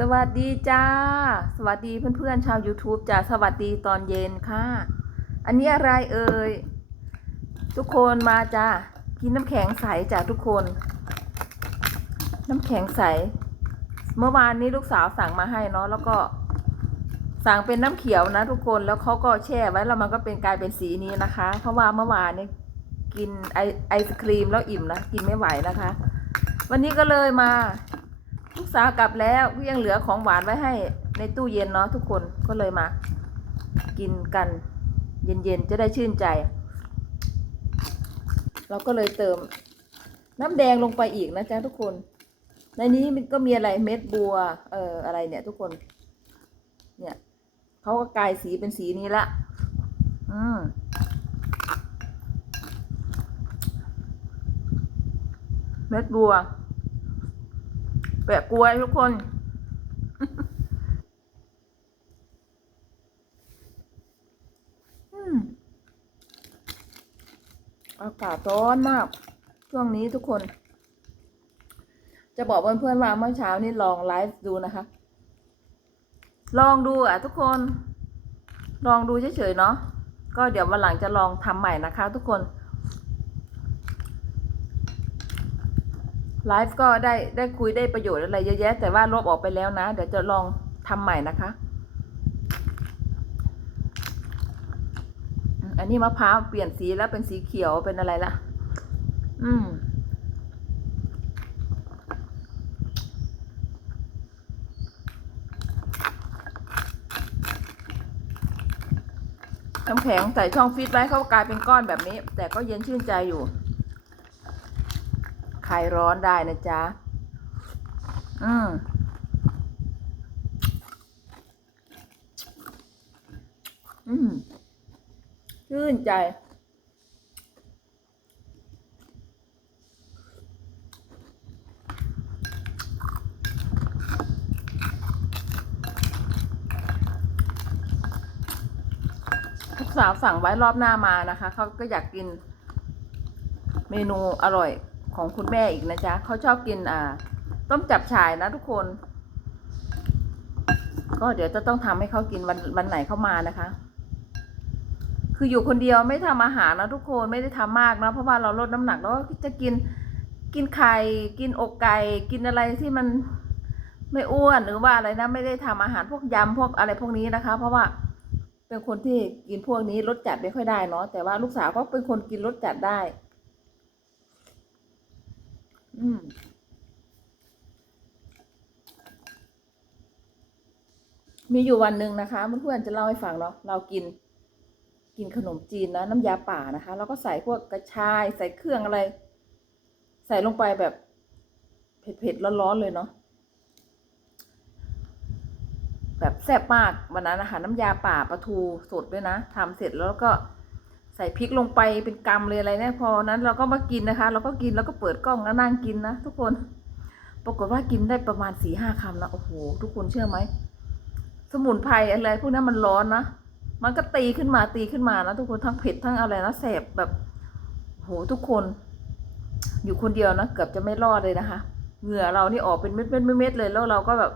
สวัสดีจ้า สวัสดีเพื่อนๆชาว YouTube จ้าสวัสดีตอนเย็นค่ะ อันนี้อะไรเอ่ย ทุกคนมาจ้ากินน้ำแข็งใสจ้าทุกคน น้ำแข็งใส เมื่อวานนี้ลูกสาวสั่งมาให้เนาะแล้วก็ สั่งเป็นน้ำเขียวนะ ทุกคนแล้วเขาก็แช่ไว้แล้วมันก็เป็นกลายเป็นสีนี้นะคะ เพราะว่าเมื่อวานนี้กินไอไอศครีมแล้วอิ่มนะกินไม่ไหวนะคะ วันนี้ก็เลยมา ลูกสาวกลับแล้วก็ยังเหลือของหวานไว้ให้ในตู้เย็นเนาะทุกคนก็เลยมา กินกัน เย็นๆจะได้ชื่นใจ เราก็เลยเติมน้ำแดงลงไปอีกนะจ๊ะทุกคน ในนี้มันก็มีอะไรเม็ดบัว เอ่ออะไรเนี่ย ทุกคน เนี่ยเขาก็กลายสีเป็นสีนี้ละ อืมเม็ดบัว แปะกล้วยทุกคนอืมอากาศร้อนมาก ช่วงนี้ทุกคน จะบอกเพื่อนๆว่าเมื่อเช้านี้ลองไลฟ์ดูนะคะ ลองดูอะทุกคน ลองดูเฉยๆเนาะ ก็เดี๋ยววันหลังจะลองทำใหม่นะคะทุกคน ไลฟ์ก็ได้ได้คุยได้ประโยชน์อะไรเยอะแยะ แต่ว่าลบออกไปแล้วนะ เดี๋ยวจะลองทำใหม่นะคะ อันนี้มะพร้าวเปลี่ยนสีแล้วเป็นสีเขียวเป็นอะไรละอืมน้ำแข็งใส่ช่องฟิตไว้เขากลายเป็นก้อนแบบนี้ แต่ก็เย็นชื่นใจอยู่ คลายร้อนได้นะจ๊ะ อืมอืมชื่นใจลูกสาวสั่งไว้รอบหน้ามานะคะ เขาก็อยากกินเมนูอร่อย ของคุณแม่อีกนะจ๊ะเขาชอบกินอ่า ต้มจับฉ่ายนะทุกคน ก็เดี๋ยวจะต้องทำให้เขากินวันวันไหนเข้ามานะคะ คืออยู่คนเดียวไม่ทำอาหารนะทุกคนไม่ได้ทำมากนะเพราะว่าเราลดน้ำหนักแล้วก็จะกินกินไข่กินอกไก่กินอะไรที่มันไม่อ้วนหรือว่าอะไรนะไม่ได้ทำอาหารพวกยำพวกอะไรพวกนี้นะคะ เพราะว่าเป็นคนที่กินพวกนี้รสจัดไม่ค่อยได้เนาะแต่ว่าลูกสาวก็เป็นคนกินรสจัดได้ อืมมีอยู่วันหนึ่งนะคะเพื่อนๆจะเล่าให้ฟังเนาะเรากิน กินขนมจีนนะน้ำยาป่านะคะ แล้วก็ใส่พวกกระชาย ใส่เครื่องอะไร ใส่ลงไปแบบเผ็ดๆร้อนๆเลยเนาะแบบแซ่บมากวันนั้นนะคะน้ำยาป่าปลาทูสดด้วยนะทำเสร็จแล้วก็ ใส่พริกลงไปเป็นกำเลยอะไรเนี่ยพอนั้นเราก็มากินนะคะ เราก็กินแล้วก็เปิดกล้องแล้วนั่งกินนะทุกคน ปรากฏว่ากินได้ประมาณสี่ห้าคำนะโอ้โหทุกคนเชื่อไหมสมุนไพรอะไรพวกนั้นมันร้อนนะมันก็ตีขึ้นมาตีขึ้นมานะทุกคนทั้งเผ็ดทั้งอะไรนะแสบแบบโหทุกคน อยู่คนเดียวนะเกือบจะไม่รอดเลยนะคะ เหงื่อเรานี่ออกเป็นเม็ดเม็ดเม็ดเลยแล้วเราก็แบบ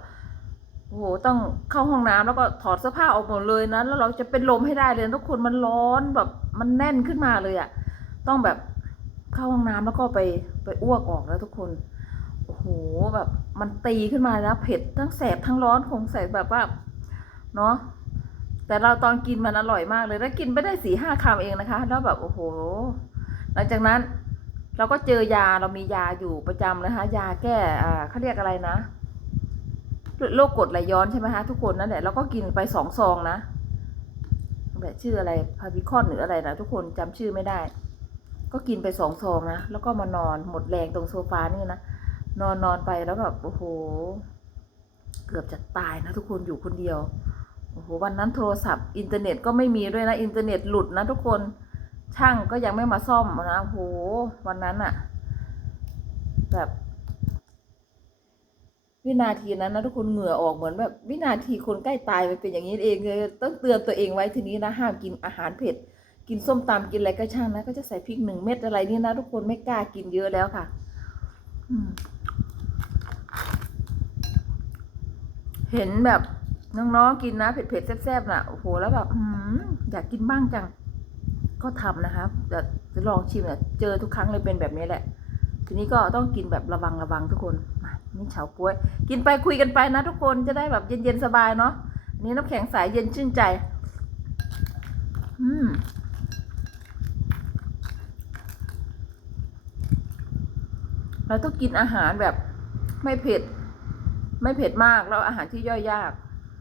โอ้โหต้องเข้าห้องน้ำแล้วก็ถอดเสื้อผ้าออกหมดเลยนะแล้วเราจะเป็นลมให้ได้เลยทุกคนมันร้อนแบบมันแน่นขึ้นมาเลยอะ่ะต้องแบบเข้าห้องน้ำแล้วก็ไปไปอ้วกออกแล้วทุกคนโอ้โหแบบมันตีขึ้นมาแล้วเผ็ดทั้งแสบทั้งร้อนคงใส่แบบว่าเนาะแต่เราตอนกินมันอร่อยมากเลยแล้วกินไม่ได้สี่ห้าคำเองนะคะ แล้วแบบโอ้โห หลังจากนั้นเราก็เจอยาเรามียาอยู่ประจำนะคะ ยาแก้อ่าเขาเรียกอะไรนะ โรคกรดไหลย้อนใช่ไหมคะทุกคนนั่นแหละเราก็กินไปสองซองนะแบบชื่ออะไรพาวิคอนหรืออะไรนะทุกคนจำชื่อไม่ได้ ก็กินไปสองซองนะแล้วก็มานอนหมดแรงตรงโซฟานี่นะนอนนอนไปแล้วแบบโอ้โห เกือบจะตายนะทุกคนอยู่คนเดียวโอ้โหวันนั้นโทรศัพท์ อินเทอร์เน็ตก็ไม่มีด้วยนะอินเทอร์เน็ตหลุดนะทุกคนช่างก็ยังไม่มาซ่อมนะโอ้โหวันนั้นอะแบบ วินาทีนั้นนะทุกคนเหงื่อออกเหมือนแบบวินาทีคนใกล้ตายไปเป็นอย่างนี้เองเลยต้องเตือนตัวเองไว้ทีนี้นะห้ามกินอาหารเผ็ด กินส้มตำกินอะไรก็ช่างนะก็จะใส่พริกหนึ่งเม็ดอะไรนี่นะทุกคนไม่กล้ากินเยอะแล้วค่ะเห็นแบบน้องๆกินนะเผ็ดๆแซ่บๆน่ะโอ้โหแล้วแบบอยากกินบ้างจัง ก็ทำนะครับแต่จะลองชิมเนี่ยเจอทุกครั้งเลยเป็นแบบนี้แหละ ทีนี้ก็ต้องกินแบบระวังระวังทุกคน นี่เฉาก๊วย กินไปคุยกันไปนะทุกคนจะได้แบบเย็นๆสบายเนาะนนี่น้ำแข็งใสเย็นชื่นใจ อืมเราต้องกินอาหารแบบไม่เผ็ด ไม่เผ็ดมากแล้วอาหารที่ย่อยยาก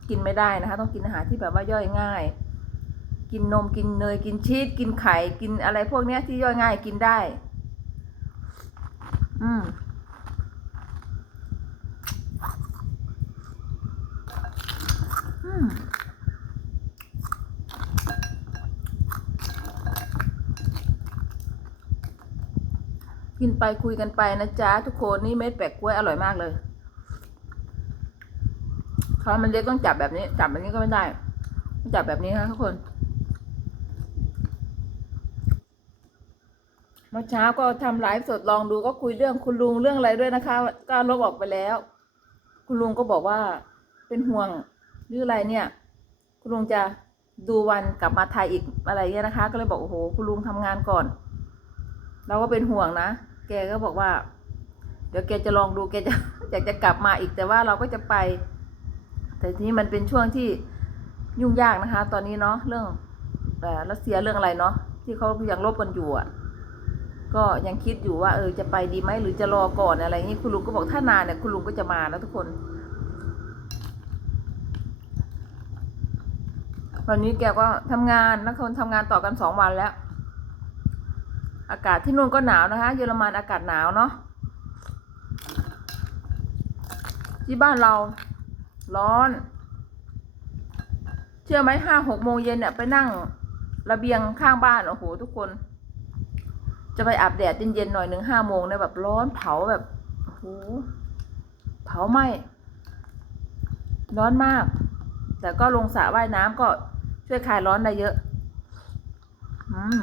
กินไม่ได้นะคะ ต้องกินอาหารที่แบบว่าย่อยง่าย กินนมกินเนยกินชีสกินไข่กินอะไรพวกเนี้ยที่ย่อยง่ายกินได้ อืม กินไปคุยกันไปนะจ๊ะทุกคนนี่เม็ดแปะกล้วยอร่อยมากเลยถ้ามันเล็กต้องจับแบบนี้ จับแบบนี้ก็ไม่ได้จับแบบนี้นะทุกคนเมื่อเช้าก็ทำไลฟ์สดลองดูก็คุยเรื่องคุณลุงเรื่องอะไรด้วยนะคะ ก็ลบออกไปแล้ว คุณลุงก็บอกว่าเป็นห่วงหรืออะไรเนี่ย คุณลุงจะดูวันกลับมาไทยอีกอะไรเงี้ยนะคะ ก็เลยบอกโอ้โหคุณลุงทำงานก่อน เราก็เป็นห่วงนะ แกก็บอกว่า เดี๋ยวแกจะลองดูแกจะอยากจะกลับมาอีกแต่ว่าเราก็จะไป แต่ทีนี้มันเป็นช่วงที่ยุ่งยากนะคะ ตอนนี้เนาะเรื่องเอ่รัสเซียเรื่องอะไรเนาะที่เขายังรบกันอยู่อะ ก็ยังคิดอยู่ว่า เออจะไปดีไหมหรือจะรอก่อนอะไรอย่างนี้คุณลุงก็บอกถ้านานเนี่ยคุณลุงก็จะมานะทุกคน วันนี้แกก็ทำงานนักคนทำงานต่อกันสองวันแล้ว อากาศที่นู่นก็หนาวนะคะ เยอรมันอากาศหนาวเนาะที่บ้านเราร้อน เชื่อไหมห้าหกโมงเย็นเนี่ยไปนั่งระเบียงข้างบ้านโอ้โหทุกคน จะไปอาบแดดเย็นๆหน่อยหนึ่งห้าโมงเนี่ยแบบร้อนเผาแบบโอ้โหเผาไหมร้อนมาก แต่ก็ลงสระว่ายน้ำก็ช่วยคลายร้อนได้เยอะ อืม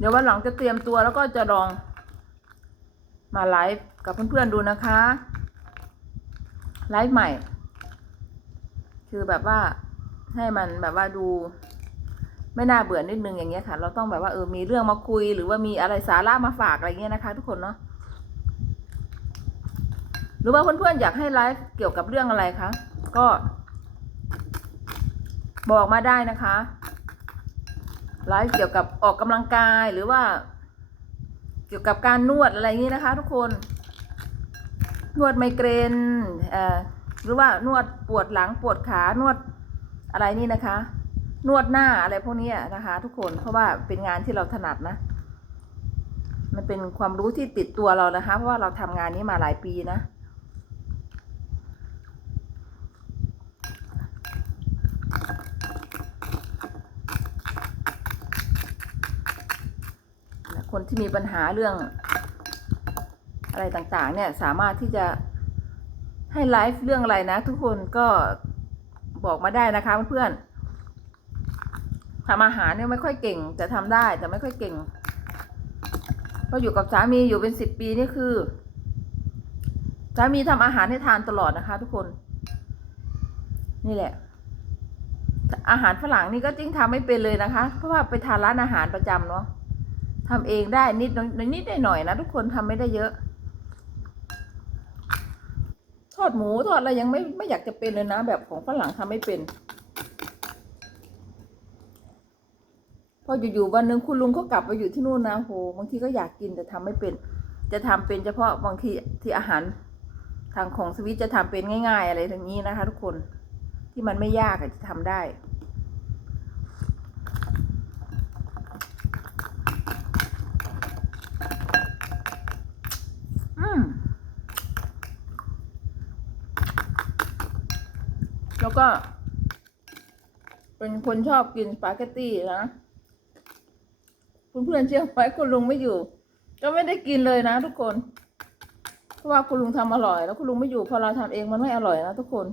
เดี๋ยววันหลังจะเตรียมตัวแล้วก็จะลอง มาไลฟ์กับเพื่อนๆดูนะคะ ไลฟ์ใหม่ คือแบบว่าให้มันแบบว่าดูไม่น่าเบื่อนิดนึงอย่างเงี้ยค่ะ เราต้องแบบว่าเออมีเรื่องมาคุย หรือว่ามีอะไรสาระมาฝากอะไรเงี้ยนะคะ ทุกคนเนาะหรือว่าเพื่อนๆอยากให้ไลฟ์เกี่ยวกับเรื่องอะไรคะก็บอกมาได้นะคะ ไลฟ์เกี่ยวกับออกกำลังกายหรือว่า เกี่ยวกับการนวดอะไรอย่างนี้นะคะ ทุกคน นวดไมเกรนเอ่อหรือว่านวดปวดหลังปวดขานวดอะไรนี่นะคะ นวดหน้าอะไรพวกนี้นะคะ ทุกคนเพราะว่าเป็นงานที่เราถนัดนะ มันเป็นความรู้ที่ติดตัวเรานะคะ เพราะว่าเราทำงานนี้มาหลายปีนะ คนที่มีปัญหาเรื่อง อะไรต่างๆ เนี่ยสามารถที่จะให้ไลฟ์เรื่องอะไรนะ ทุกคนก็บอกมาได้นะคะเพื่อนๆทำอาหารเนี่ยไม่ค่อยเก่งแต่ทำได้แต่ไม่ค่อยเก่งเพราะอยู่กับสามีอยู่เป็นสิบปีนี่คือสามีทำอาหารให้ทานตลอดนะคะ ทุกคน นี่แหละ อาหารฝรั่งนี่ก็จริงทำไม่เป็นเลยนะคะ เพราะว่าไปทานร้านอาหารประจำเนาะ ทำเองได้นิดนิดหน่อยนะทุกคนทำไม่ได้เยอะ ทอดหมูทอดอะไรยังไม่ไม่อยากจะเป็นเลยนะ แบบของฝรั่งทำไม่เป็นพออยู่ๆวันหนึ่งคุณลุงเขากลับไปอยู่ที่นู่นนะโหบางทีก็อยากกินแต่ทำไม่เป็น จะทำเป็นเฉพาะบางทีที่อาหารทางของสวิตจะทำเป็นง่าย ๆ อะไรทั้งนี้นะคะ ทุกคนที่มันไม่ยากจะทำได้ อืม แล้วก็ เป็นคนชอบกินสปาเกตตี้นะเพื่อนเชื่อไหมคุณลุงไม่อยู่ ก็ไม่ได้กินเลยนะ ทุกคน เพราะว่าคุณลุงทำอร่อย แล้วคุณลุงไม่อยู่พอเราทำเองมันไม่อร่อยนะทุกคน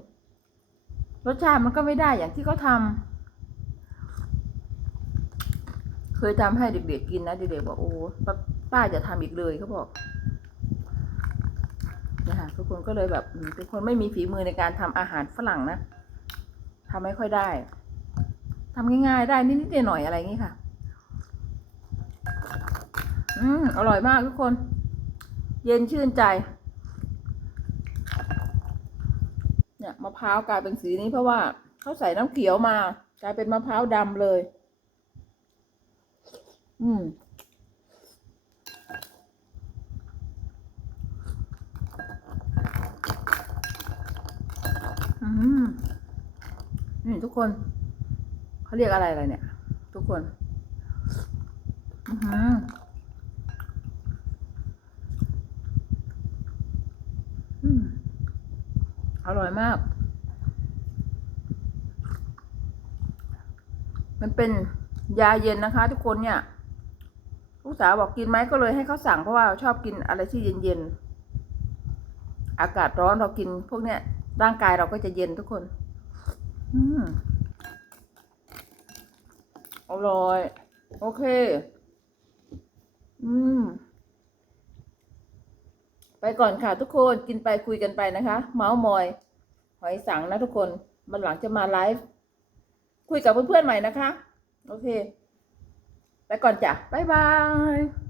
รสชาติมันก็ไม่ได้อย่างที่เขาทำเคยทำให้เด็กๆกินนะเด็กๆบอกโอ้ป้าจะทำอีกเลยเขาบอกนะคะทุกคนก็เลยแบบเป็นคนไม่มีฝีมือในการทำอาหารฝรั่งนะ ทำไม่ค่อยได้ทำง่ายๆได้นิดๆหน่อยๆอะไรอย่างนี้ค่ะ อืมอร่อยมากทุกคน เย็นชื่นใจ เนี่ยมะพร้าวกลายเป็นสีนี้เพราะว่าเขาใส่น้ำเขียวมากลายเป็นมะพร้าวดำเลย อืมอืม นี่ทุกคนเขาเรียกอะไรอะไรเนี่ย ทุกคนอือือร่อยมาก มันเป็นยาเย็นนะคะ ทุกคนเนี่ย ลูกสาวบอกกินไหมก็เลยให้เขาสั่งเพราะว่าชอบกินอะไรที่เย็นๆ อากาศร้อนเรากินพวกเนี้ยร่างกายเราก็จะเย็นทุกคน อร่อย โอเค อืม ไปก่อนค่ะทุกคนกินไปคุยกันไปนะคะ เมาส์มอย หอยสังนะทุกคนมันหลังจะมาไลฟ์คุยกับเพื่อนๆใหม่นะคะ โอเค ไปก่อนจ้ะ บ๊ายบาย